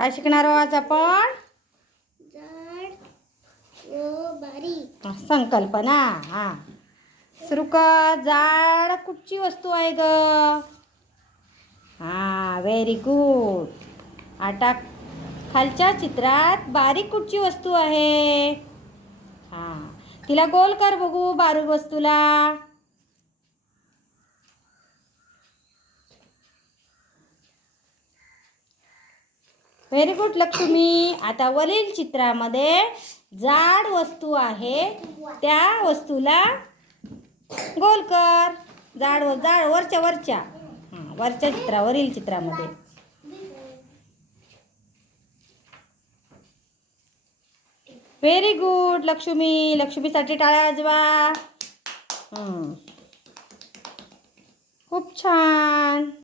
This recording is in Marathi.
काय शिकणार आहोत आज आपण? जाड व बारीक. संकल्पना. हां, सुरू कर. जाड कुठची वस्तू आहे ग? हां, व्हेरी गुड. आता खालच्या चित्रात बारीक कुठची वस्तू आहे? हां, तिला गोल कर बघू बारीक वस्तूला. Very good Lakshmi. आता वरील चित्रामध्ये जाड वस्तू आहे, त्या वस्तूला गोल कर. जाड वरच्या वरच्या चित्रावरील चित्रामध्ये. Very good Lakshmi. लक्ष्मीसाठी टाळ्या वाजवा. खूप छान.